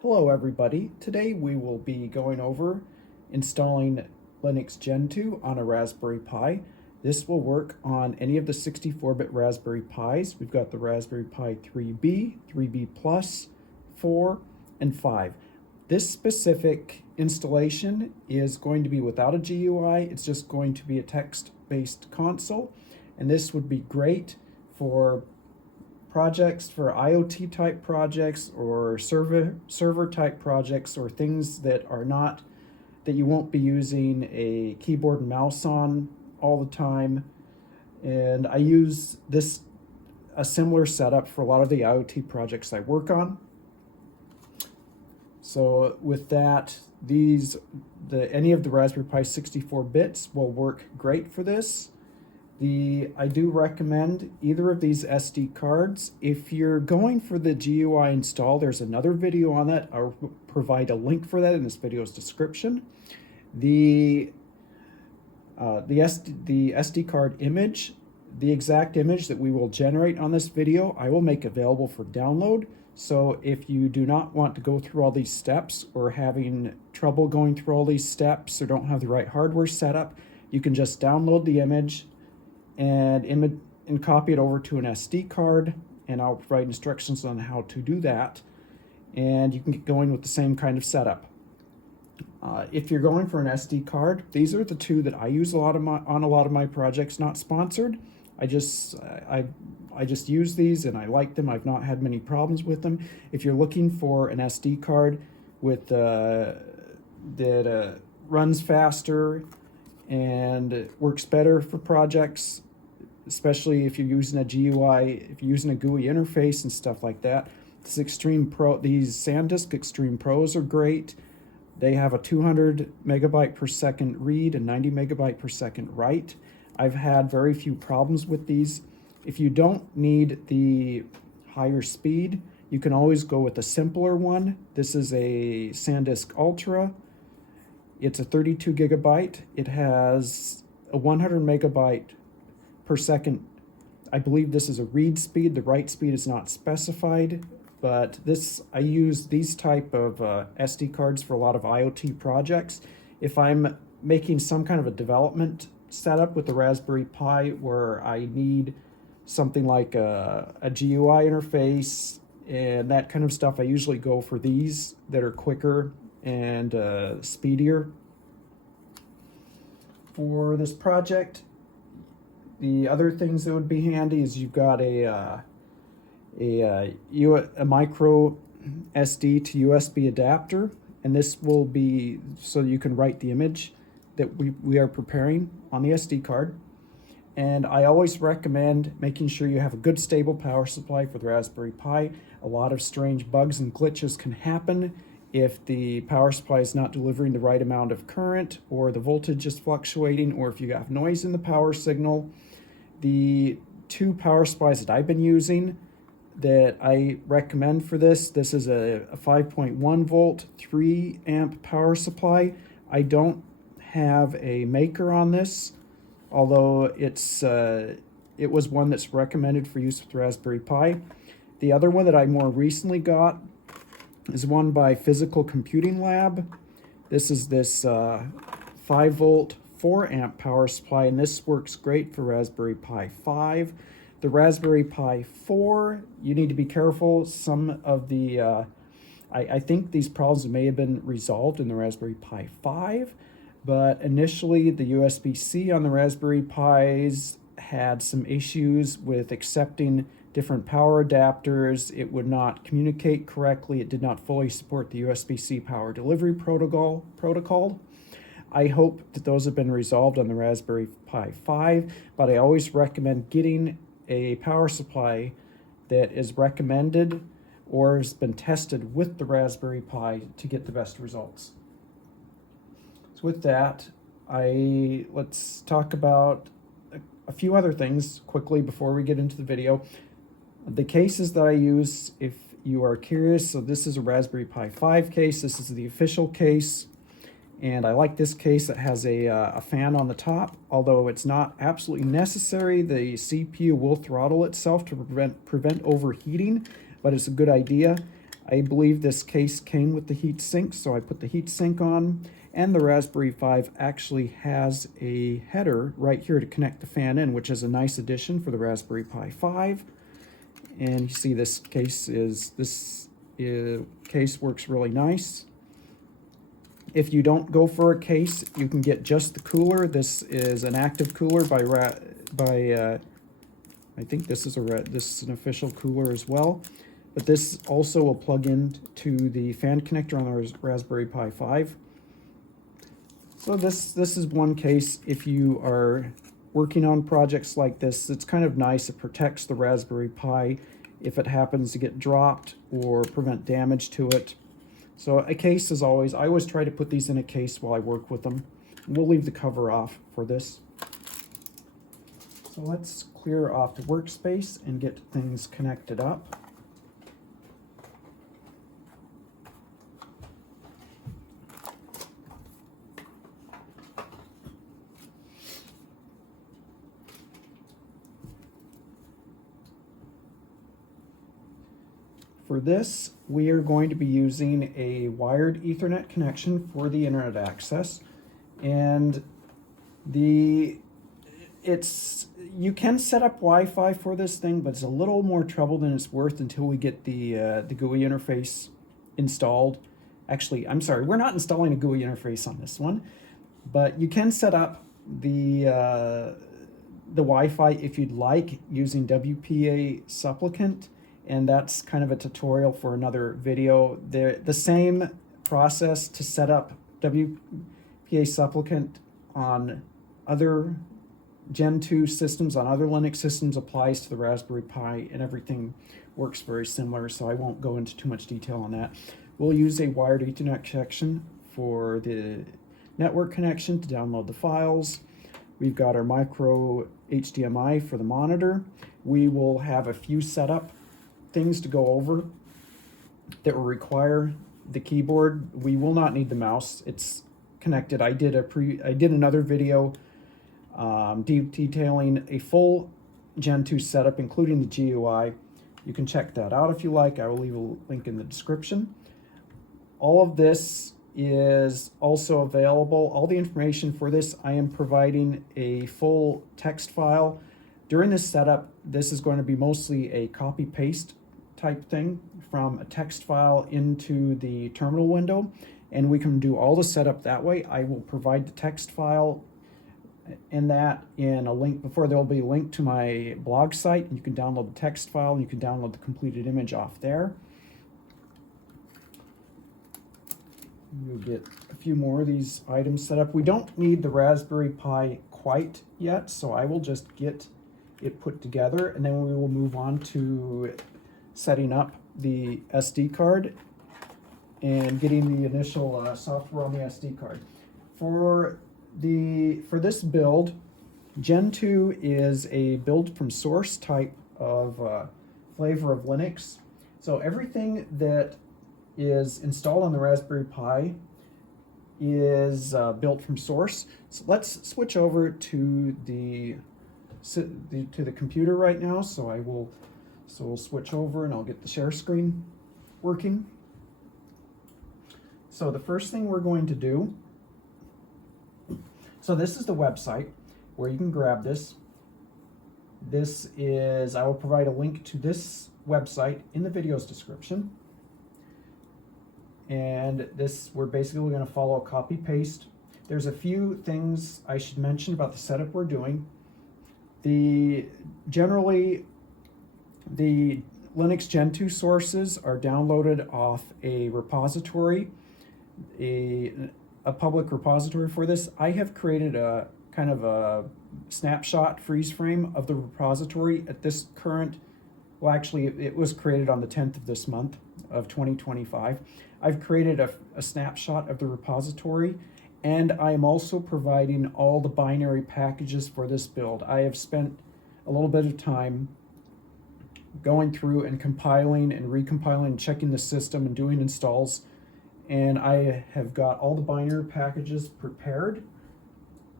Hello everybody. Today we will be going over installing Linux Gentoo on a Raspberry Pi. This will work on any of the 64-bit Raspberry Pis. We've got the Raspberry Pi 3B, 3B Plus, 4, and 5. This specific installation is going to be without a GUI. It's just going to be a text-based console, and this would be great for projects, for IoT type projects or server type projects, or things that are not, that you won't be using a keyboard and mouse on all the time. And I use a similar setup for a lot of the IoT projects I work on. So with that, any of the Raspberry Pi 64 bits will work great for this. I do recommend either of these SD cards. If you're going for the GUI install, there's another video on that. I'll provide a link for that in this video's description. The SD card image, the exact image that we will generate on this video, I will make available for download. So if you do not want to go through all these steps, or having trouble going through all these steps, or don't have the right hardware set up, you can just download the image and copy it over to an SD card, and I'll provide instructions on how to do that, and you can get going with the same kind of setup. If you're going for an SD card, these are the two that I use on a lot of my projects. Not sponsored. I just use these and I like them. I've not had many problems with them. If you're looking for an SD card with that runs faster and works better for projects, especially if you're using a GUI, if you're using a GUI interface and stuff like that, these SanDisk Extreme Pros are great. They have a 200 megabyte per second read and 90 megabyte per second write. I've had very few problems with these. If you don't need the higher speed, you can always go with a simpler one. This is a SanDisk Ultra. It's a 32 gigabyte. It has a 100 megabyte per second. I believe this is a read speed. The write speed is not specified, but I use these type of SD cards for a lot of IoT projects. If I'm making some kind of a development setup with the Raspberry Pi where I need something like a GUI interface and that kind of stuff, I usually go for these that are quicker and speedier. For this project, the other things that would be handy is you've got a micro SD to USB adapter, and this will be so you can write the image that we are preparing on the SD card. And I always recommend making sure you have a good stable power supply for the Raspberry Pi. A lot of strange bugs and glitches can happen if the power supply is not delivering the right amount of current, or the voltage is fluctuating, or if you have noise in the power signal. The two power supplies that I've been using that I recommend for this is a 5.1 volt 3 amp power supply. I don't have a maker on this, although it was one that's recommended for use with Raspberry Pi. The other one that I more recently got is one by Physical Computing Lab. This is 5 volt 4 amp power supply, and this works great for Raspberry Pi 5. The Raspberry Pi 4, you need to be careful. Some of the I think these problems may have been resolved in the Raspberry Pi 5, but initially the USB-C on the Raspberry Pis had some issues with accepting different power adapters. It would not communicate correctly. It did not fully support the USB-C power delivery protocol. I hope that those have been resolved on the Raspberry Pi 5, but I always recommend getting a power supply that is recommended or has been tested with the Raspberry Pi to get the best results. So with that, let's talk about a few other things quickly before we get into the video. The cases that I use, if you are curious, so this is a Raspberry Pi 5 case. This is the official case. And I like this case that has a fan on the top. Although it's not absolutely necessary, the CPU will throttle itself to prevent overheating, but it's a good idea. I believe this case came with the heat sink, so I put the heat sink on, and the Raspberry 5 actually has a header right here to connect the fan in, which is a nice addition for the Raspberry Pi 5. And you see this case case works really nice. If you don't go for a case, you can get just the cooler. This is an active cooler I think this is an official cooler as well. But this also will plug in to the fan connector on the Raspberry Pi 5. So this is one case. If you are working on projects like this, it's kind of nice. It protects the Raspberry Pi if it happens to get dropped or prevent damage to it. So a case is always, I always try to put these in a case while I work with them. We'll leave the cover off for this. So let's clear off the workspace and get things connected up. For this, we are going to be using a wired Ethernet connection for the internet access, and you can set up Wi-Fi for this thing, but it's a little more trouble than it's worth until we get the GUI interface installed. Actually, I'm sorry, we're not installing a GUI interface on this one, but you can set up the Wi-Fi if you'd like using WPA supplicant. And that's kind of a tutorial for another video. The same process to set up WPA supplicant on other Gentoo systems, on other Linux systems, applies to the Raspberry Pi, and everything works very similar, so I won't go into too much detail on that. We'll use a wired Ethernet connection for the network connection to download the files. We've got our micro HDMI for the monitor. We will have a few setup things to go over that will require the keyboard. We will not need the mouse. It's connected. I did another video detailing a full Gentoo setup, including the GUI. You can check that out if you like. I will leave a link in the description. All of this is also available. All the information for this, I am providing a full text file. During this setup, this is going to be mostly a copy-paste type thing from a text file into the terminal window, and we can do all the setup that way. I will provide the text file in a link before. There will be a link to my blog site, and you can download the text file, and you can download the completed image off there. You'll get a few more of these items set up. We don't need the Raspberry Pi quite yet, so I will just get it put together, and then we will move on to setting up the SD card and getting the initial software on the SD card. For this build, Gentoo is a build from source type of flavor of Linux. So everything that is installed on the Raspberry Pi is built from source. So let's switch over to the computer right now. So we'll switch over and I'll get the share screen working. So the first thing we're going to do, so this is the website where you can grab this. I will provide a link to this website in the video's description. And we're basically going to follow a copy paste. There's a few things I should mention about the setup we're doing. Generally, the Linux Gentoo sources are downloaded off a repository, a public repository for this. I have created a kind of a snapshot freeze frame of the repository at this current, well actually it was created on the 10th of this month of 2025. I've created a snapshot of the repository, and I am also providing all the binary packages for this build. I have spent a little bit of time going through and compiling and recompiling and checking the system and doing installs, and I have got all the binary packages prepared,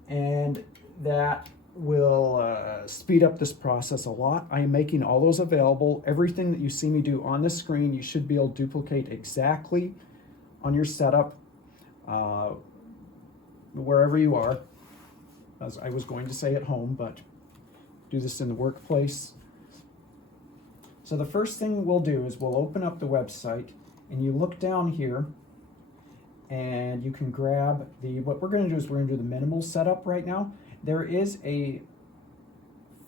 and that will speed up this process a lot. I am making all those available. Everything that you see me do on the screen, you should be able to duplicate exactly on your setup, wherever you are. As I was going to say at home, but do this in the workplace. So the first thing we'll do is we'll open up the website, and you look down here, and you can grab what we're going to do is we're going to do the minimal setup right now. There is a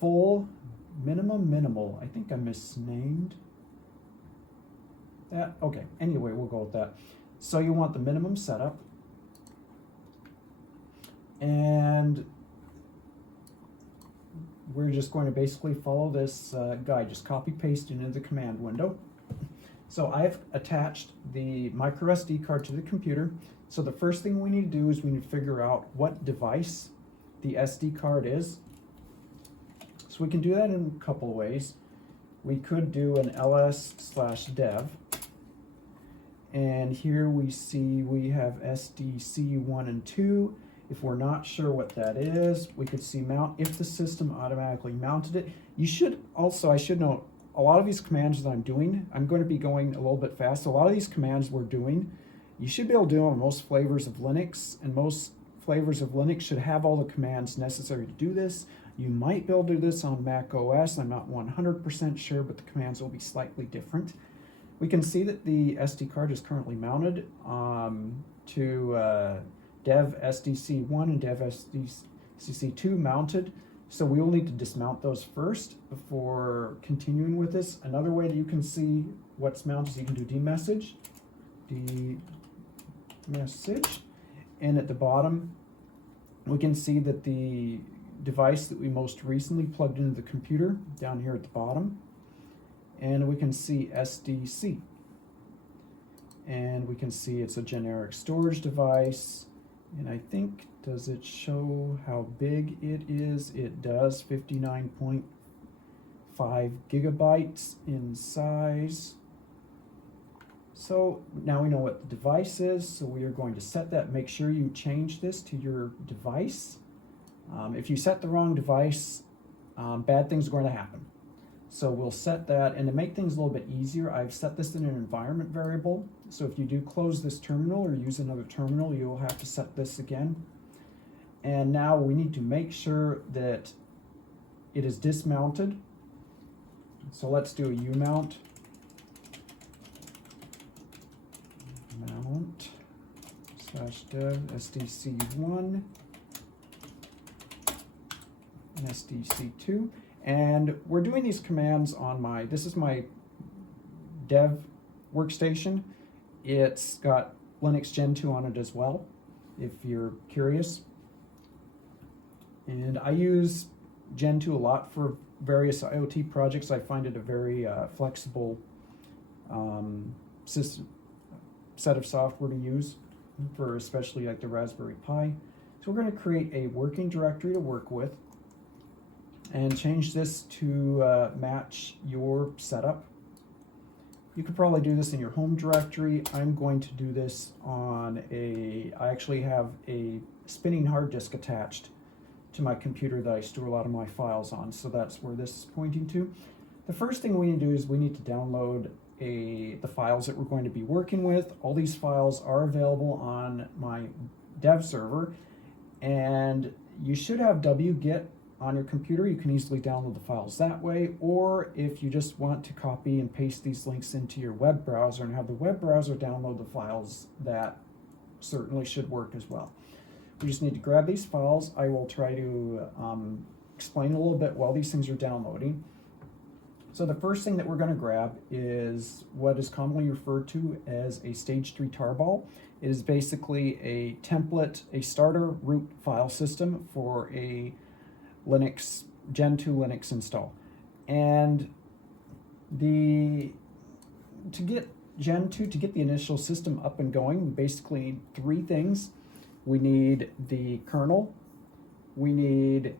full minimal. I think I misnamed that. Okay, anyway, we'll go with that. So you want the minimum setup, and we're just going to basically follow this guide, just copy paste into the command window. So I've attached the micro SD card to the computer. So the first thing we need to do is we need to figure out what device the SD card is. So we can do that in a couple of ways. We could do an ls/dev. And here we see we have SDC1 and 2. If we're not sure what that is, we could see mount if the system automatically mounted it. You should also, I should note, a lot of these commands that I'm doing, I'm going to be going a little bit fast. A lot of these commands we're doing, you should be able to do on most flavors of Linux, and most flavors of Linux should have all the commands necessary to do this. You might be able to do this on Mac OS. I'm not 100% sure, but the commands will be slightly different. We can see that the SD card is currently mounted to dev SDC1 and dev SDCC2 mounted. So we will need to dismount those first before continuing with this. Another way that you can see what's mounted is you can do dmessage, and at the bottom we can see that the device that we most recently plugged into the computer down here at the bottom, and we can see SDC, and we can see it's a generic storage device. And I think, does it show how big it is? It does, 59.5 gigabytes in size. So now we know what the device is, so we are going to set that. Make sure you change this to your device. If you set the wrong device, bad things are going to happen. So we'll set that, and to make things a little bit easier, I've set this in an environment variable. So if you do close this terminal or use another terminal, you will have to set this again. And now we need to make sure that it is dismounted. So let's do a umount. Mount /dev SDC1 and SDC2. And we're doing these commands on this is my dev workstation. It's got Linux Gentoo on it as well, if you're curious. And I use Gentoo a lot for various IoT projects. I find it a very flexible set of software to use for especially like the Raspberry Pi. So we're going to create a working directory to work with and change this to match your setup. You could probably do this in your home directory. I'm going to do this on I actually have a spinning hard disk attached to my computer that I store a lot of my files on, so that's where this is pointing to. The first thing we need to do is we need to download the files that we're going to be working with. All these files are available on my dev server, and you should have wget on your computer. You can easily download the files that way, or if you just want to copy and paste these links into your web browser and have the web browser download the files, that certainly should work as well. We just need to grab these files. I will try to explain a little bit while these things are downloading. So the first thing that we're going to grab is what is commonly referred to as a stage 3 tarball. It is basically a template, a starter root file system for a Gentoo Linux install. And to get Gentoo, to get the initial system up and going, we basically need 3 things. We need the kernel, we need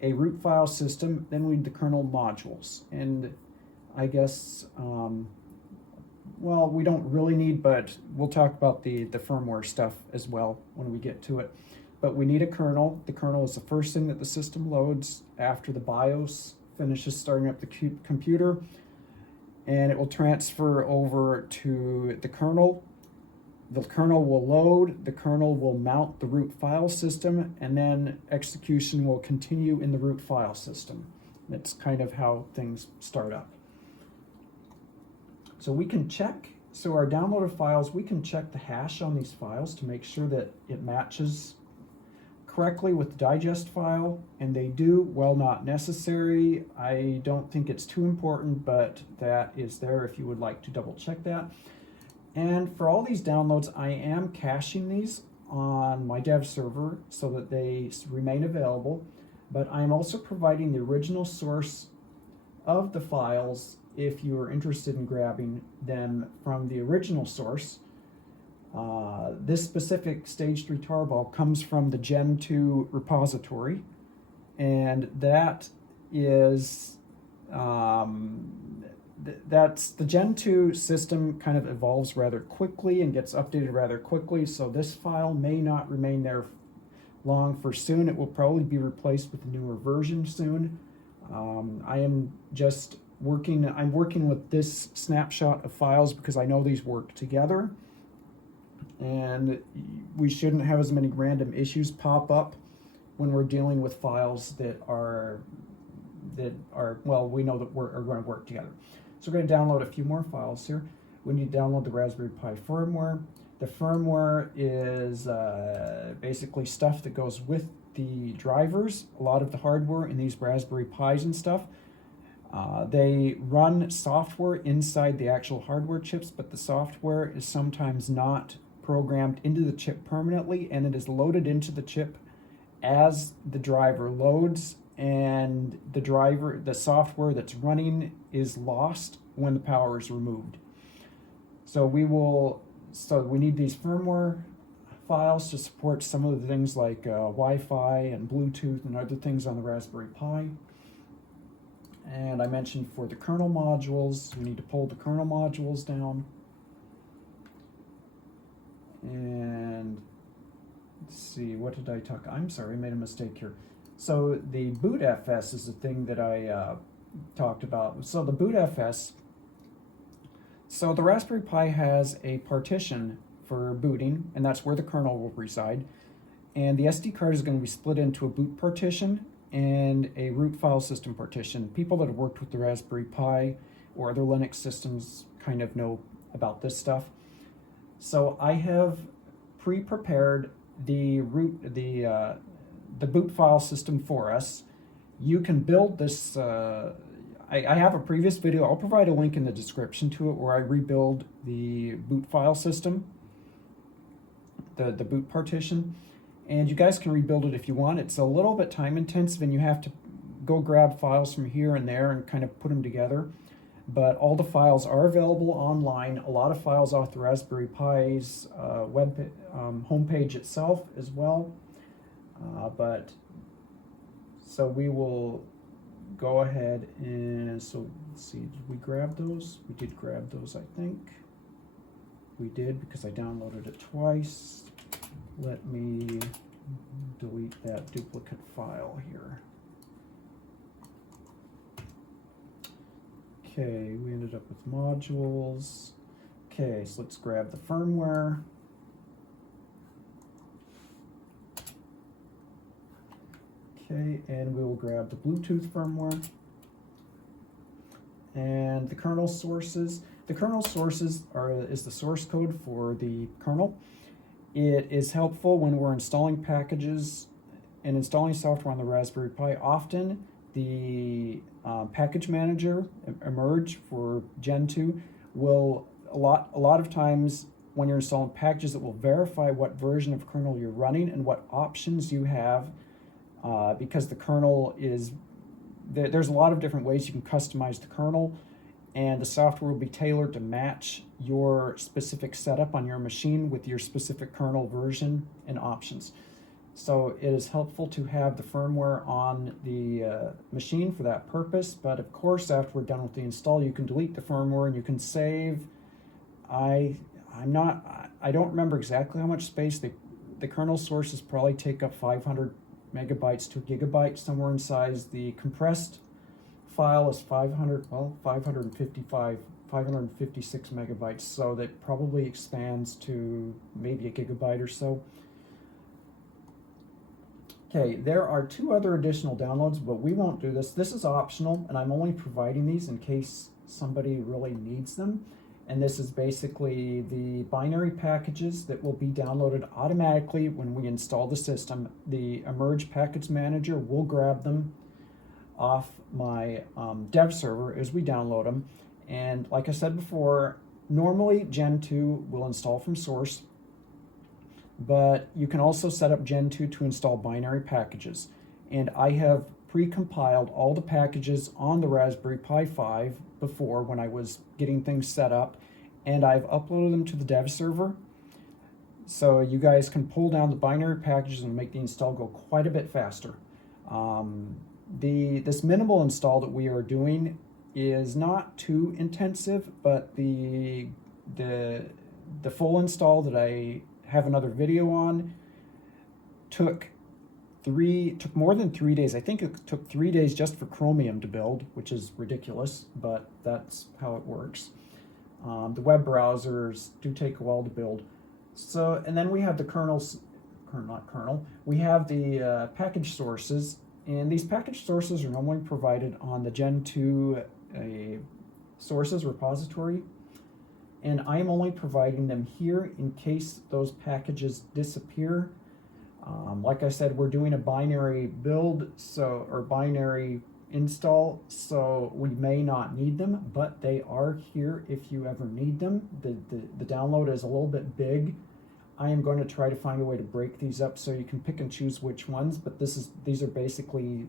a root file system, then we need the kernel modules. And I guess, well, we don't really need, but we'll talk about the firmware stuff as well when we get to it. but we need a kernel. The kernel is the first thing that the system loads after the BIOS finishes starting up the computer, and it will transfer over to the kernel. The kernel will load, the kernel will mount the root file system, and then execution will continue in the root file system. That's kind of how things start up. So we can check, so our downloaded files, we can check the hash on these files to make sure that it matches correctly with the digest file, and they do. Well, not necessary. I don't think it's too important, but that is there if you would like to double check that. And for all these downloads, I am caching these on my dev server so that they remain available, but I'm also providing the original source of the files if you are interested in grabbing them from the original source. This specific stage 3 tarball comes from the Gentoo repository, and that is that's the Gentoo system kind of evolves rather quickly and gets updated rather quickly, so this file may not remain there long for soon. It will probably be replaced with a newer version soon. I am just I'm working with this snapshot of files because I know these work together, and we shouldn't have as many random issues pop up when we're dealing with files that are well, we know that are going to work together. So we're going to download a few more files here. We need to download the Raspberry Pi firmware. The firmware is basically stuff that goes with the drivers. A lot of the hardware in these Raspberry Pis and stuff, they run software inside the actual hardware chips, but the software is sometimes not programmed into the chip permanently, and it is loaded into the chip as the driver loads, and the software that's running is lost when the power is removed. So we need these firmware files to support some of the things like Wi-Fi and Bluetooth and other things on the Raspberry Pi. And I mentioned for the kernel modules, we need to pull the kernel modules down. And let's see, what did I talk? I'm sorry, I made a mistake here. So the bootfs is the thing that I talked about. So the bootfs, so the Raspberry Pi has a partition for booting, and that's where the kernel will reside. And the SD card is going to be split into a boot partition and a root file system partition. People that have worked with the Raspberry Pi or other Linux systems kind of know about this stuff. So I have pre-prepared the boot file system for us. You can build this. I have a previous video. I'll provide a link in the description to it where I rebuild the boot file system, the boot partition. And you guys can rebuild it if you want. It's a little bit time intensive and you have to go grab files from here and there and kind of put them together. But all the files are available online. A lot of files off the Raspberry Pi's homepage itself as well. So we will go ahead and, so let's see, did we grab those? We did grab those, I think. We did because I downloaded it twice. Let me delete that duplicate file here. Okay, we ended up with modules. Okay, so let's grab the firmware. Okay, and we will grab the Bluetooth firmware and the kernel sources. The kernel sources is the source code for the kernel. It is helpful when we're installing packages and installing software on the Raspberry Pi. Often the package manager, Emerge for Gentoo, will a lot of times when you're installing packages, it will verify what version of kernel you're running and what options you have, because the kernel is, there's a lot of different ways you can customize the kernel, and the software will be tailored to match your specific setup on your machine with your specific kernel version and options. So it is helpful to have the firmware on the machine for that purpose, but of course after we're done with the install you can delete the firmware and you can save. I don't remember exactly how much space the kernel sources probably take up 500 megabytes to a gigabyte, somewhere in size. The compressed file is 556 megabytes, so that probably expands to maybe a gigabyte or so. Okay, there are 2 other additional downloads, but we won't do this. This is optional, and I'm only providing these in case somebody really needs them. And this is basically the binary packages that will be downloaded automatically when we install the system. The Emerge Package Manager will grab them off my dev server as we download them. And like I said before, normally Gentoo will install from source, but you can also set up Gentoo to install binary packages. And I have pre-compiled all the packages on the Raspberry Pi 5 before when I was getting things set up, and I've uploaded them to the dev server. So you guys can pull down the binary packages and make the install go quite a bit faster. This minimal install that we are doing is not too intensive, but the full install that I have another video on took more than 3 days. I think it took 3 days just for Chromium to build, which is ridiculous, but that's how it works. The web browsers do take a while to build. So, and then we have the we have the package sources, and these package sources are normally provided on the Gentoo sources repository, and I am only providing them here in case those packages disappear. Like I said, we're doing a binary build, or binary install, so we may not need them, but they are here if you ever need them. The download is a little bit big. I am going to try to find a way to break these up so you can pick and choose which ones, but this is basically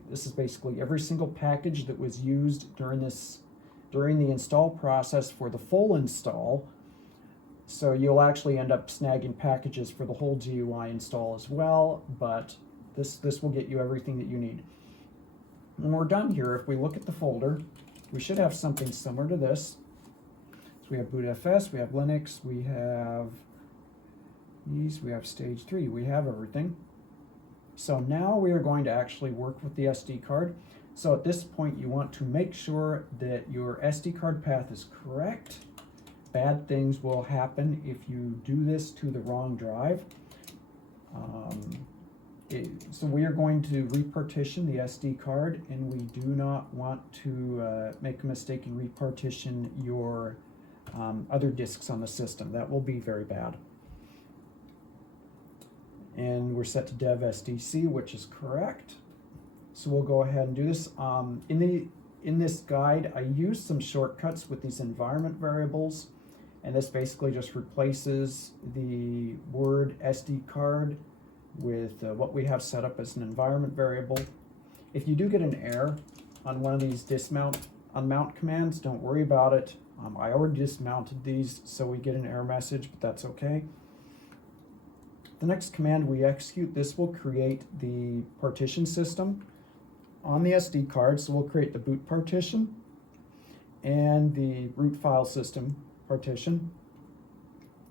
every single package that was used during the install process for the full install. So you'll actually end up snagging packages for the whole GUI install as well, but this will get you everything that you need. When we're done here, if we look at the folder, we should have something similar to this. So we have bootfs, we have Linux, we have these, we have stage 3, we have everything. So now we are going to actually work with the SD card. So at this point, you want to make sure that your SD card path is correct. Bad things will happen if you do this to the wrong drive. So we are going to repartition the SD card, and we do not want to make a mistake and repartition your other disks on the system. That will be very bad. And we're set to dev SDC, which is correct. So we'll go ahead and do this. In this guide, I used some shortcuts with these environment variables, and this basically just replaces the word SD card with what we have set up as an environment variable. If you do get an error on one of these unmount commands, don't worry about it. I already dismounted these, so we get an error message, but that's okay. The next command we execute, this will create the partition system on the SD card. So we'll create the boot partition and the root file system partition.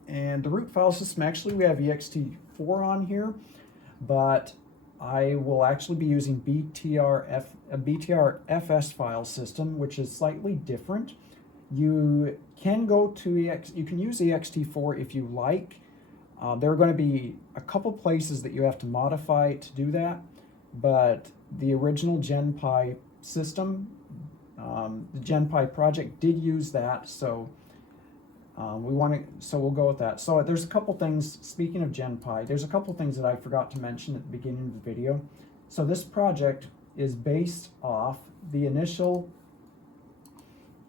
And the root file system, actually we have ext4 on here, but I will actually be using BTRFS file system, which is slightly different. You can you can use ext4 if you like. There are going to be a couple places that you have to modify to do that, but the original GenPi system, the GenPi project did use that, so we'll go with that. So there's a couple things, speaking of GenPi, there's a couple things that I forgot to mention at the beginning of the video. So this project is based off the initial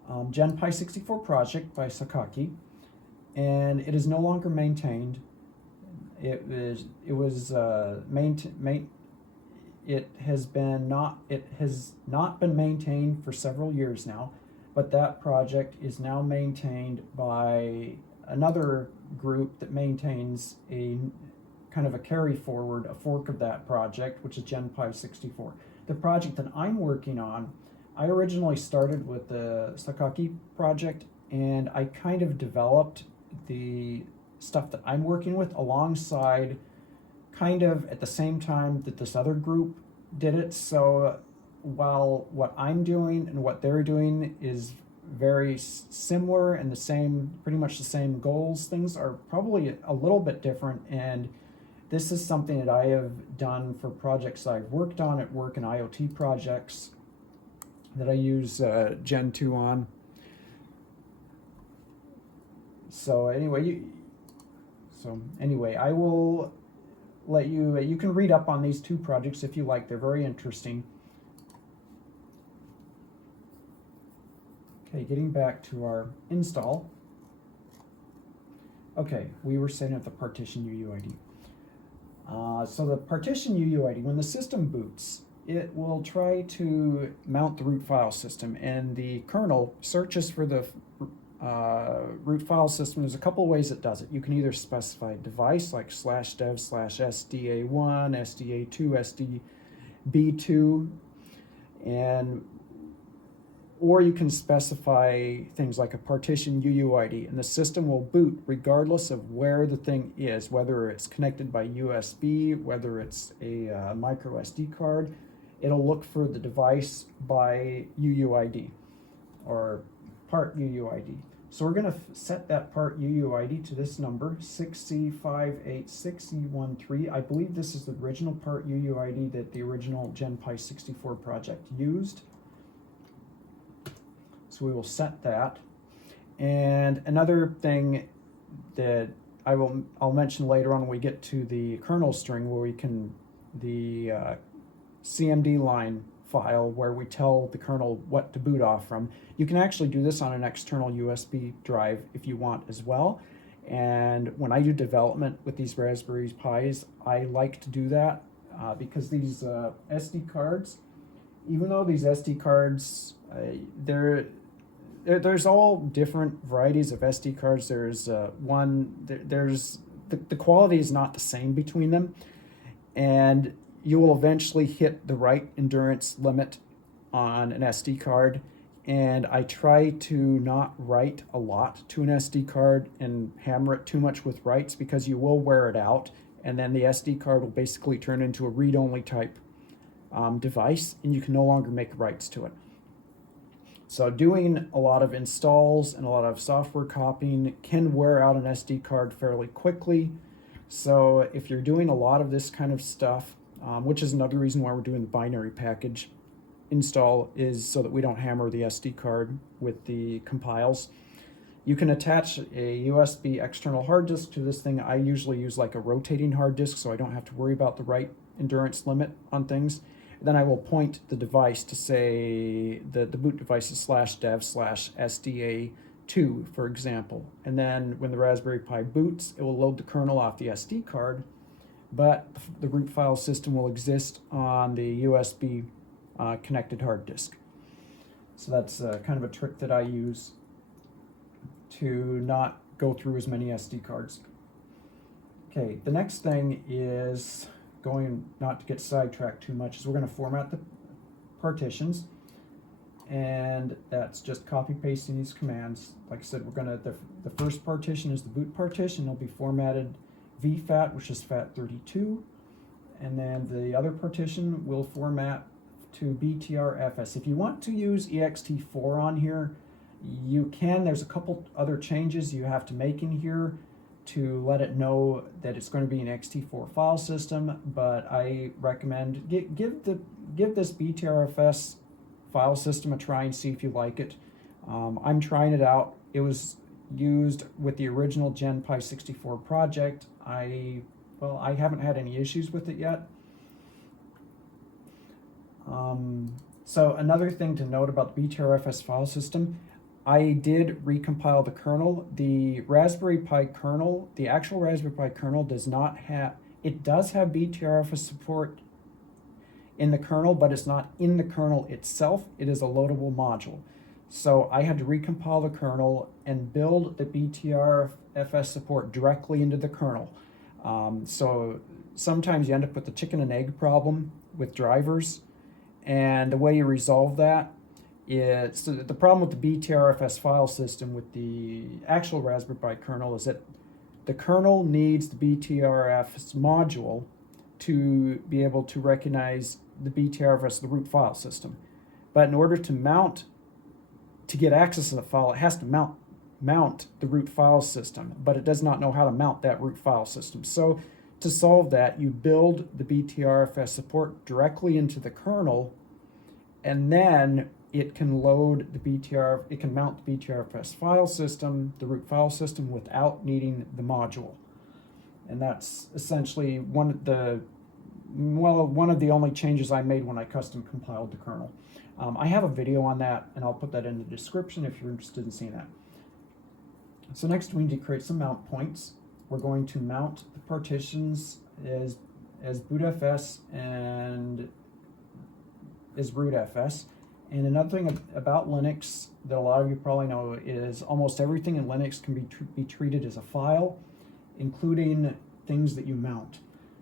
GenPi64 project by Sakaki, and it is no longer maintained. It has not been maintained for several years now, but that project is now maintained by another group that maintains a kind of a carry forward, a fork of that project, which is GenPi64. The project that I'm working on, I originally started with the Sakaki project, and I kind of developed the stuff that I'm working with alongside kind of at the same time that this other group did it. So while what I'm doing and what they're doing is very similar and the same, pretty much the same goals, things are probably a little bit different. And this is something that I have done for projects I've worked on at work and IoT projects that I use Gentoo on. So anyway, I will let you can read up on these two projects if you like. They're very interesting. Okay, getting back to our install. Okay, we were setting up the partition UUID. So the partition UUID, when the system boots, it will try to mount the root file system, and the kernel searches for the root file system. There's a couple ways it does it. You can either specify device like /dev/SDA1, SDA2, SDB2, or you can specify things like a partition UUID, and the system will boot regardless of where the thing is, whether it's connected by USB, whether it's a micro SD card. It'll look for the device by UUID or part UUID. So we're going to set that part UUID to this number, 6C586C13. I believe this is the original part UUID that the original GenPi64 project used. So we will set that. And another thing that I'll mention later on when we get to the kernel string, where we can, the cmdline file where we tell the kernel what to boot off from. You can actually do this on an external USB drive if you want as well. And when I do development with these Raspberry Pis, I like to do that because these SD cards, even though these SD cards, there's all different varieties of SD cards. There's the quality is not the same between them, and you will eventually hit the write endurance limit on an SD card. And I try to not write a lot to an SD card and hammer it too much with writes, because you will wear it out, and then the SD card will basically turn into a read-only type device, and you can no longer make writes to it. So doing a lot of installs and a lot of software copying can wear out an SD card fairly quickly. So if you're doing a lot of this kind of stuff, which is another reason why we're doing the binary package install, is so that we don't hammer the SD card with the compiles. You can attach a USB external hard disk to this thing. I usually use like a rotating hard disk, so I don't have to worry about the write endurance limit on things. Then I will point the device to say the boot device is /dev/SDA2, for example. And then when the Raspberry Pi boots, it will load the kernel off the SD card, but the root file system will exist on the USB connected hard disk. So that's kind of a trick that I use to not go through as many SD cards. Okay, the next thing is, not to get sidetracked too much, is we're going to format the partitions, and that's just copy pasting these commands. Like I said, we're going to, the first partition is the boot partition. It'll be formatted VFAT, which is FAT32, and then the other partition will format to BTRFS. If you want to use ext4 on here, you can. There's a couple other changes you have to make in here to let it know that it's going to be an ext4 file system, but I recommend give this BTRFS file system a try and see if you like it. I'm trying it out. It was used with the original GenPi64 project. I haven't had any issues with it yet. So another thing to note about the BTRFS file system, I did recompile the kernel. The Raspberry Pi kernel, the actual Raspberry Pi kernel does not have, it does have BTRFS support in the kernel, but it's not in the kernel itself. It is a loadable module. So I had to recompile the kernel and build the BTRFS support directly into the kernel. So sometimes you end up with the chicken and egg problem with drivers, and the way you resolve that is, so the problem with the BTRFS file system with the actual Raspberry Pi kernel is that the kernel needs the BTRFS module to be able to recognize the BTRFS, the root file system. But in order to get access to the file, it has to mount the root file system, but it does not know how to mount that root file system. So to solve that, you build the BTRFS support directly into the kernel, and then it can load the it can mount the BTRFS file system, the root file system, without needing the module. And that's essentially one of the only changes I made when I custom compiled the kernel. I have a video on that, and I'll put that in the description if you're interested in seeing that. So next we need to create some mount points. We're going to mount the partitions as bootfs and as rootfs. And another thing about Linux that a lot of you probably know is almost everything in Linux can be treated as a file, including things that you mount.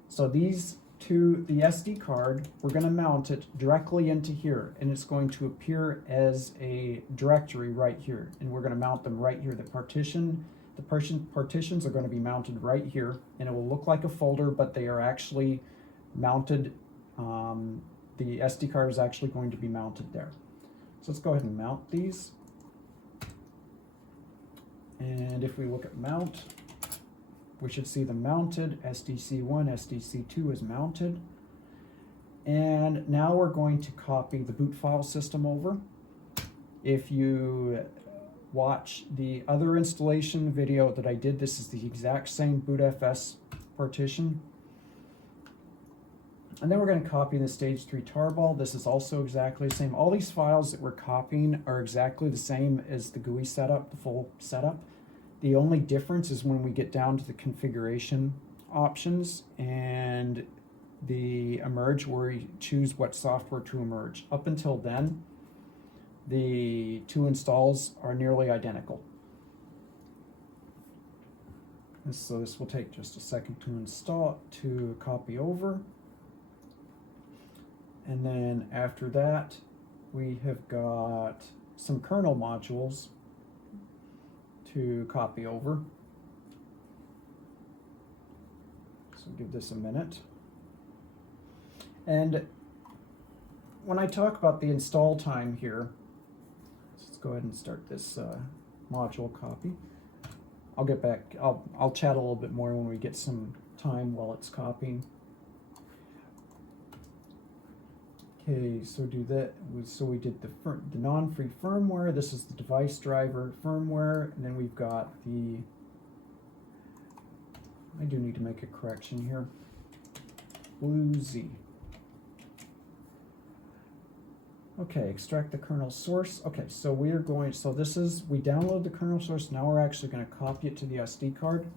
So these two, the SD card, we're going to mount it directly into here, and it's going to appear as a directory right here, and we're going to mount them right here. The partitions are going to be mounted right here, and it will look like a folder, but they are actually mounted. The SD card is actually going to be mounted there. So let's go ahead and mount these. And if we look at mount, we should see them mounted. SDC1, SDC2 is mounted. And now we're going to copy the boot file system over. If you watch the other installation video that I did, this is the exact same bootfs partition. And then we're going to copy the stage 3 tarball. This is also exactly the same. All these files that we're copying are exactly the same as the GUI setup, the full setup. The only difference is when we get down to the configuration options and the emerge, where we choose what software to emerge. Up until then, the two installs are nearly identical. And so this will take just a second to install, to copy over. And then after that, we have got some kernel modules to copy over. So give this a minute. And when I talk about the install time here, let's go ahead and start this module copy. I'll get back, I'll chat a little bit more when we get some time while it's copying. Okay, so do that. So we did the non-free firmware. This is the device driver firmware, and then we've got the. I do need to make a correction here. BlueZ. Okay, extract the kernel source. Okay, so we are going. So this is, we download the kernel source. Now we're actually going to copy it to the SD card.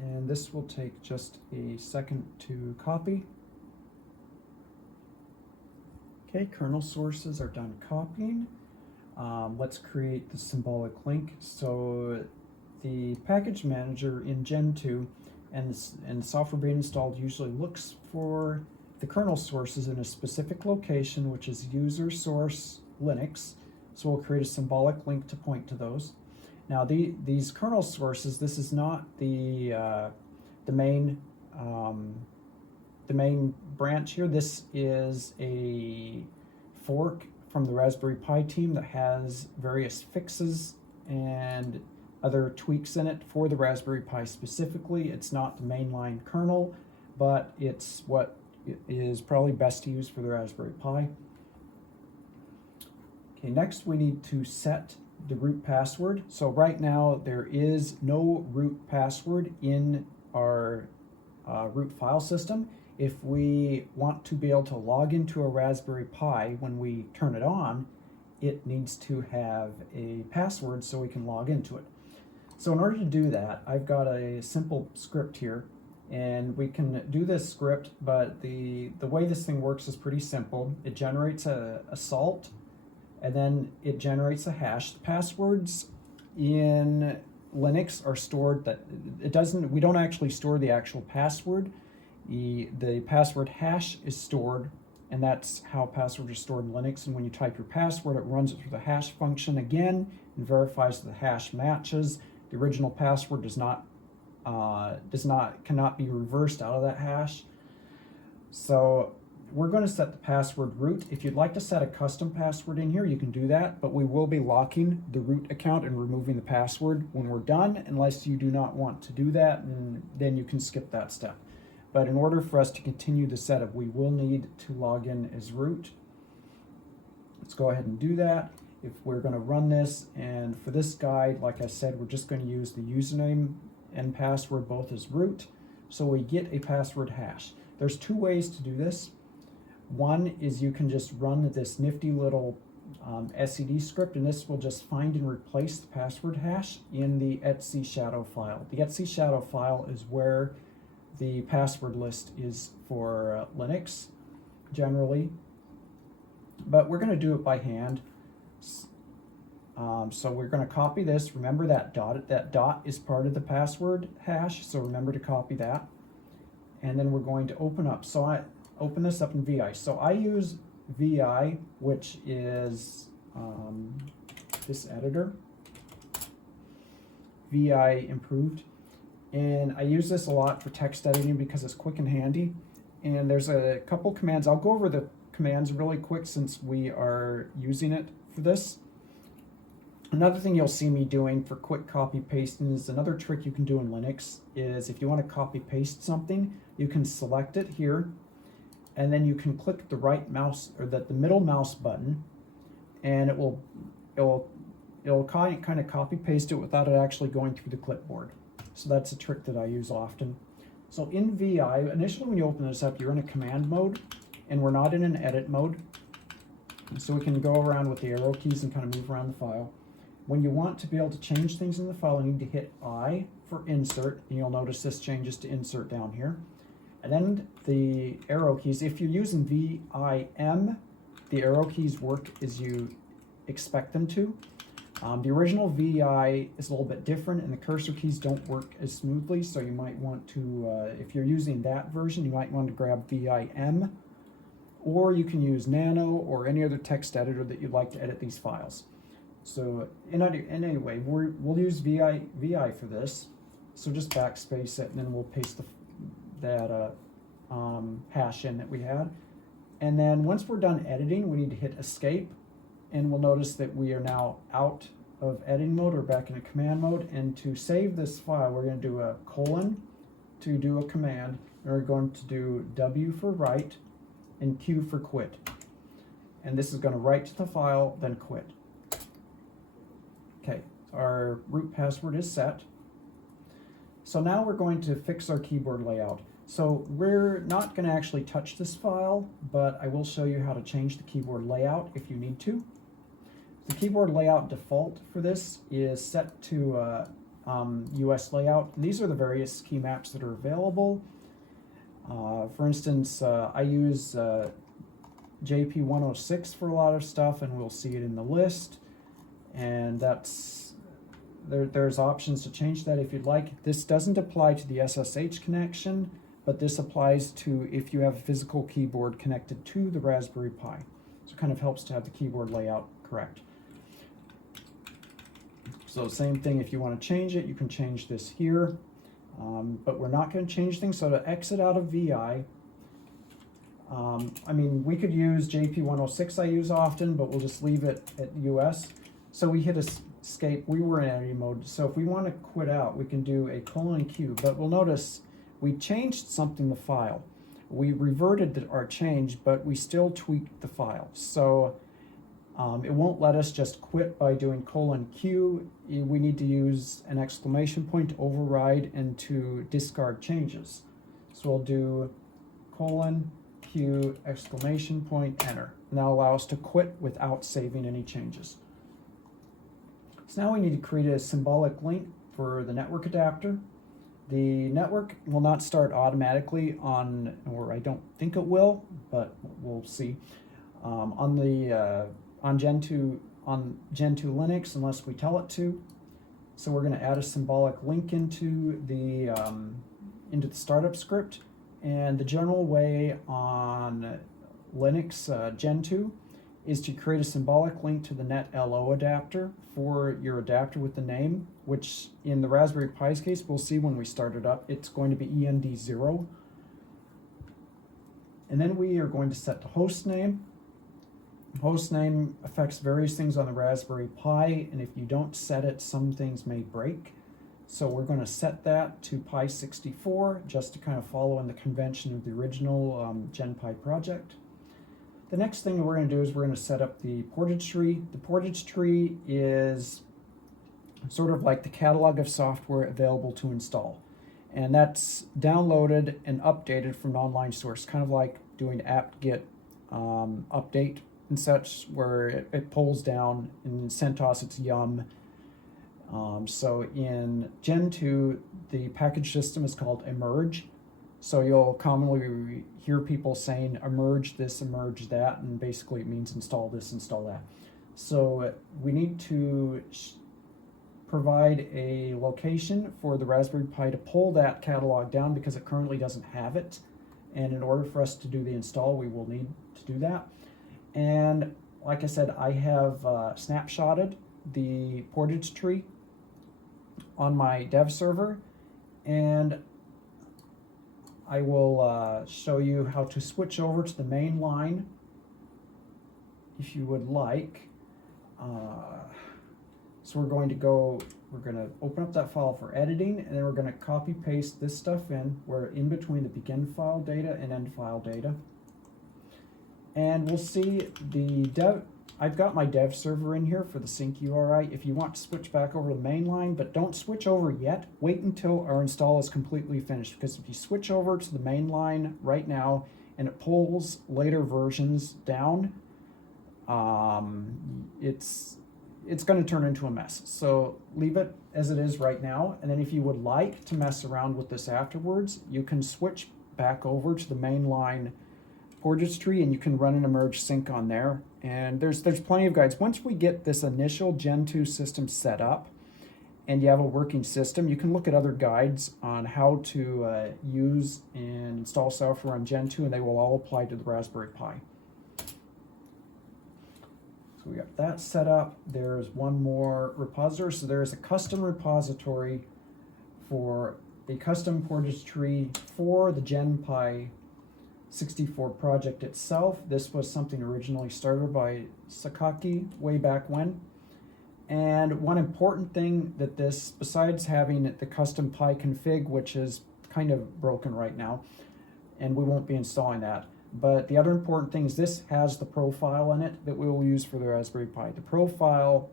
And this will take just a second to copy. Okay, kernel sources are done copying. Let's create the symbolic link. So the package manager in Gentoo and software being installed usually looks for the kernel sources in a specific location, which is user source Linux. So we'll create a symbolic link to point to those. Now these kernel sources, this is not the main branch here. This is a fork from the Raspberry Pi team that has various fixes and other tweaks in it for the Raspberry Pi specifically. It's not the mainline kernel, but it's what is probably best to use for the Raspberry Pi. Okay, next we need to set the root password. So right now there is no root password in our root file system. If we want to be able to log into a Raspberry Pi when we turn it on, it needs to have a password so we can log into it. So in order to do that, I've got a simple script here, and we can do this script, but the way this thing works is pretty simple. It generates a salt, and then it generates a hash. The passwords in Linux are stored, that we don't actually store the actual password. The password hash is stored, and that's how passwords are stored in Linux. And when you type your password, it runs it through the hash function again and verifies that the hash matches. The original password cannot be reversed out of that hash. So we're going to set the password root. If you'd like to set a custom password in here, you can do that, but we will be locking the root account and removing the password when we're done, unless you do not want to do that, and then you can skip that step. But in order for us to continue the setup, we will need to log in as root. Let's go ahead and do that. If we're going to run this, and for this guide, like I said, we're just going to use the username and password both as root, so we get a password hash. There's two ways to do this. One is you can just run this nifty little SED script, and this will just find and replace the password hash in the etc shadow file. The etc shadow file is where the password list is for Linux generally, but we're going to do it by hand. So we're going to copy this. Remember that dot is part of the password hash, so remember to copy that. And then we're going to open up. So I open this up in VI. So I use VI, which is this editor, VI improved. And I use this a lot for text editing because it's quick and handy. And there's a couple commands. I'll go over the commands really quick since we are using it for this. Another thing you'll see me doing for quick copy pasting is another trick you can do in Linux is if you want to copy paste something, you can select it here, and then you can click the right mouse or the middle mouse button, and it'll kind of copy paste it without it actually going through the clipboard. So that's a trick that I use often. So in VI, initially when you open this up, you're in a command mode, and we're not in an edit mode. So we can go around with the arrow keys and kind of move around the file. When you want to be able to change things in the file, you need to hit I for insert, and you'll notice this changes to insert down here. And then the arrow keys, if you're using VIM, the arrow keys work as you expect them to. The original VI is a little bit different, and the cursor keys don't work as smoothly, so you might want to, if you're using that version, you might want to grab VIM, or you can use Nano or any other text editor that you'd like to edit these files. So anyway, we'll use VI for this. So just backspace it, and then we'll paste that hash in that we had. And then once we're done editing, we need to hit escape, and we'll notice that we are now out of editing mode or back into command mode. And to save this file, we're going to do a colon to do a command, and we're going to do W for write and Q for quit. And this is going to write to the file, then quit. Okay, our root password is set. So now we're going to fix our keyboard layout. So we're not going to actually touch this file, but I will show you how to change the keyboard layout if you need to. The keyboard layout default for this is set to US layout. And these are the various key maps that are available. For instance, I use JP106 for a lot of stuff, and we'll see it in the list. And that's there's options to change that if you'd like. This doesn't apply to the SSH connection, but this applies to if you have a physical keyboard connected to the Raspberry Pi. So it kind of helps to have the keyboard layout correct. So same thing, if you want to change it, you can change this here. But we're not going to change things. So to exit out of VI, I mean, we could use JP106 I use often, but we'll just leave it at US. So we hit escape. We were in editing mode. So if we want to quit out, we can do a :Q. But we'll notice we changed something in the file. We reverted our change, but we still tweaked the file. So it won't let us just quit by doing :Q. We need to use an exclamation point to override and to discard changes. So we'll do :Q, exclamation point, enter. And that'll allow us to quit without saving any changes. So now we need to create a symbolic link for the network adapter. The network will not start automatically on, or I don't think it will, but we'll see, on Gentoo Linux unless we tell it to. So we're going to add a symbolic link into the startup script. And the general way on Linux Gentoo is to create a symbolic link to the NetLO adapter for your adapter with the name, which in the Raspberry Pi's case, we'll see when we start it up, it's going to be END0. And then we are going to set the host name. Host name affects various things on the Raspberry Pi, and if you don't set it, some things may break. So we're going to set that to Pi64, just to kind of follow in the convention of the original GenPi project. The next thing we're going to do is we're going to set up the Portage tree. The Portage tree is sort of like the catalog of software available to install. And that's downloaded and updated from an online source, kind of like doing apt-get update and such, where it pulls down, and CentOS it's yum. So in Gentoo, the package system is called emerge. So you'll commonly hear people saying emerge this, emerge that, and basically it means install this, install that. So we need to provide a location for the Raspberry Pi to pull that catalog down because it currently doesn't have it. And in order for us to do the install, we will need to do that. And like I said, I have snapshotted the Portage tree on my dev server, and I will show you how to switch over to the main line if you would like. So we're going to open up that file for editing, and then we're going to copy paste this stuff in. We're in between the begin file data and end file data. And we'll see I've got my dev server in here for the sync URI. If you want to switch back over to the main line, but don't switch over yet, wait until our install is completely finished, because if you switch over to the main line right now and it pulls later versions down, it's going to turn into a mess. So leave it as it is right now, and then if you would like to mess around with this afterwards, you can switch back over to the main line Portage tree, and you can run an emerge sync on there. And there's plenty of guides. Once we get this initial Gentoo system set up and you have a working system, you can look at other guides on how to use and install software on Gentoo, and they will all apply to the Raspberry Pi. So we got that set up. There's one more repository. So there's a custom repository for a custom Portage tree for the GenPi64 project itself. This was something originally started by Sakaki way back when. And one important thing that this, besides having the custom Pi config, which is kind of broken right now, and we won't be installing that, but the other important thing is this has the profile in it that we will use for the Raspberry Pi. The profile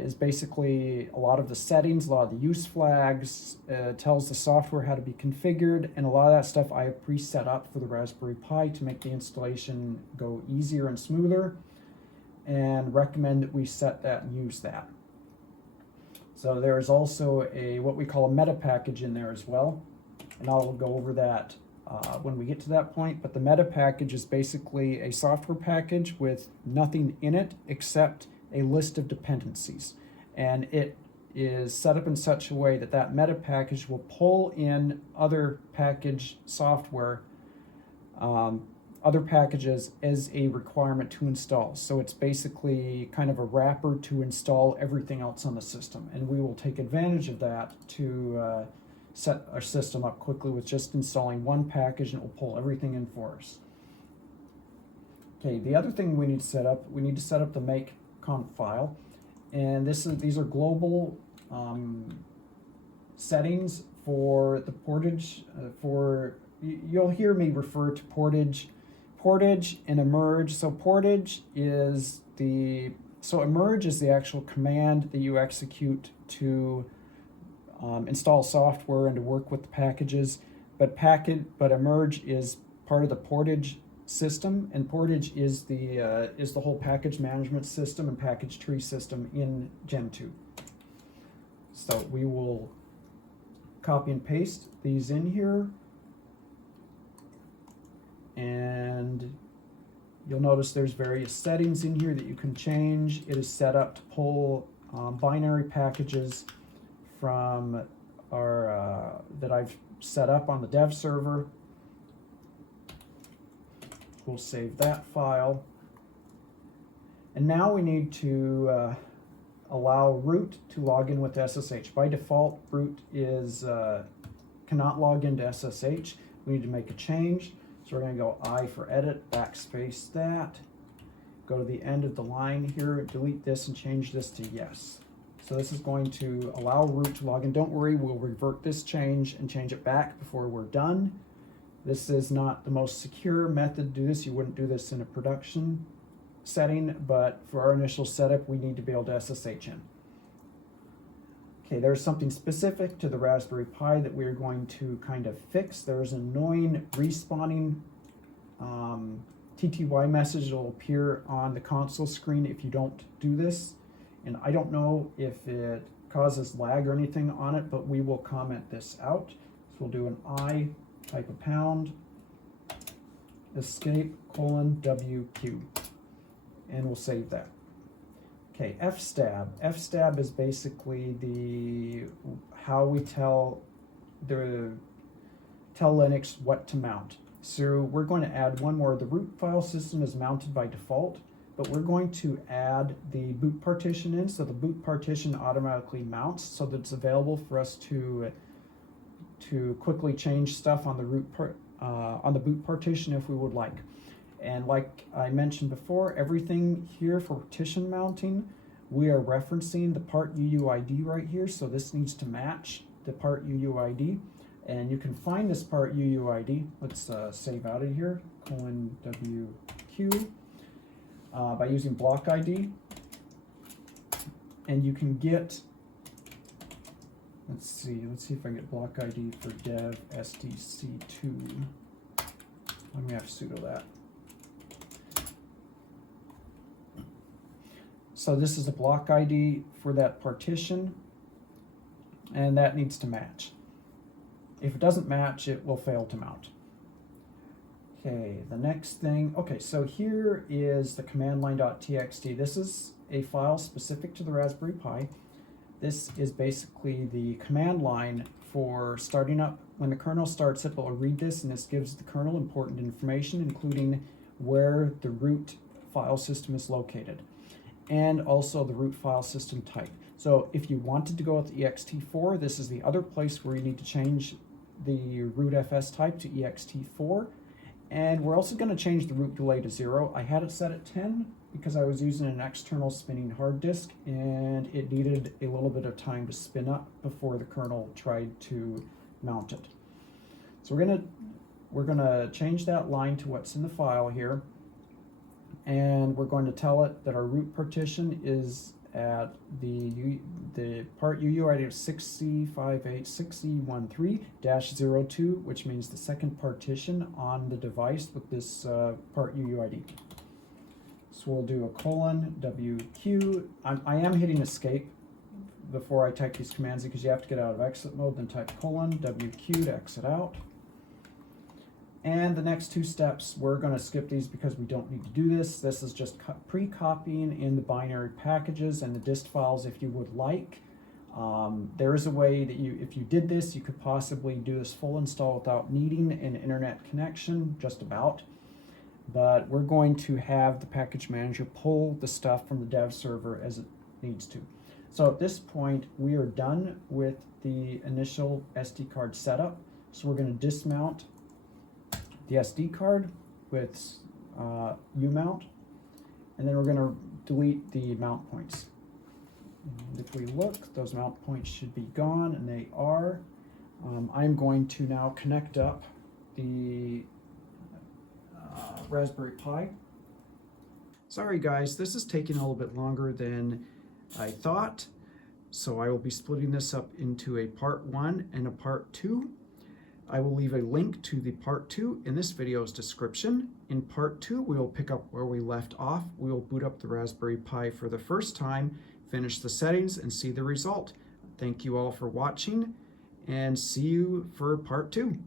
is basically a lot of the settings, a lot of the use flags, tells the software how to be configured, and a lot of that stuff I have pre-set up for the Raspberry Pi to make the installation go easier and smoother, and recommend that we set that and use that. So there's also what we call a meta package in there as well, and I'll go over that when we get to that point. But the meta package is basically a software package with nothing in it except a list of dependencies, and it is set up in such a way that that meta package will pull in other package software, other packages as a requirement to install. So it's basically kind of a wrapper to install everything else on the system, and we will take advantage of that to set our system up quickly with just installing one package, and it will pull everything in for us. Okay, the other thing we need to set up the make.conf file, and these are global settings for the Portage. You'll hear me refer to Portage and emerge. So emerge is the actual command that you execute to install software and to work with the packages, but emerge is part of the Portage system, and Portage is the whole package management system and package tree system in Gentoo. So we will copy and paste these in here, and you'll notice there's various settings in here that you can change. It is set up to pull binary packages from our that I've set up on the dev server. We'll save that file. And now we need to allow root to log in with SSH. By default, root is cannot log into SSH. We need to make a change. So we're going to go I for edit, backspace that. Go to the end of the line here, delete this and change this to yes. So this is going to allow root to log in. Don't worry, we'll revert this change and change it back before we're done. This is not the most secure method to do this. You wouldn't do this in a production setting, but for our initial setup, we need to be able to SSH in. Okay, there's something specific to the Raspberry Pi that we're going to kind of fix. There's an annoying respawning TTY message that will appear on the console screen if you don't do this. And I don't know if it causes lag or anything on it, but we will comment this out. So we'll do an I, type a pound, escape, WQ, and we'll save that. Okay, fstab. Fstab is basically how we tell Linux what to mount. So we're going to add one more. The root file system is mounted by default, but we're going to add the boot partition in, so the boot partition automatically mounts so that it's available for us to quickly change stuff on the boot partition if we would like. And like I mentioned before, everything here for partition mounting, we are referencing the PARTUUID right here, so this needs to match the PARTUUID. And you can find this PARTUUID, let's save out of here, :WQ, by using block ID. And you can get, let's see if I get block ID for dev SDC2. Let me have sudo that. So this is a block ID for that partition, and that needs to match. If it doesn't match, it will fail to mount. Okay, the next thing, okay, so here is the cmdline.txt. This is a file specific to the Raspberry Pi. This is basically the command line for starting up. When the kernel starts up, it will read this, and this gives the kernel important information, including where the root file system is located, and also the root file system type. So if you wanted to go with ext4, this is the other place where you need to change the root fs type to ext4. And we're also going to change the root delay to 0. I had it set at 10 because I was using an external spinning hard disk, and it needed a little bit of time to spin up before the kernel tried to mount it. So we're gonna change that line to what's in the file here, and we're going to tell it that our root partition is at the PARTUUID of 6C586C13-02, which means the second partition on the device with this PARTUUID. So we'll do a :WQ. I am hitting escape before I type these commands because you have to get out of exit mode, then type :WQ to exit out. And the next two steps, we're going to skip these because we don't need to do this. This is just pre-copying in the binary packages and the dist files if you would like. There is a way that if you did this, you could possibly do this full install without needing an internet connection, just about. But we're going to have the package manager pull the stuff from the dev server as it needs to. So at this point, we are done with the initial SD card setup. So we're going to dismount the SD card with Unmount, and then we're going to delete the mount points. And if we look, those mount points should be gone, and they are. I'm going to now connect up the Raspberry Pi. Sorry guys, this is taking a little bit longer than I thought, so I will be splitting this up into a part 1 and a part 2. I will leave a link to the part 2 in this video's description. In part 2, we will pick up where we left off. We will boot up the Raspberry Pi for the first time, finish the settings, and see the result. Thank you all for watching, and see you for part 2.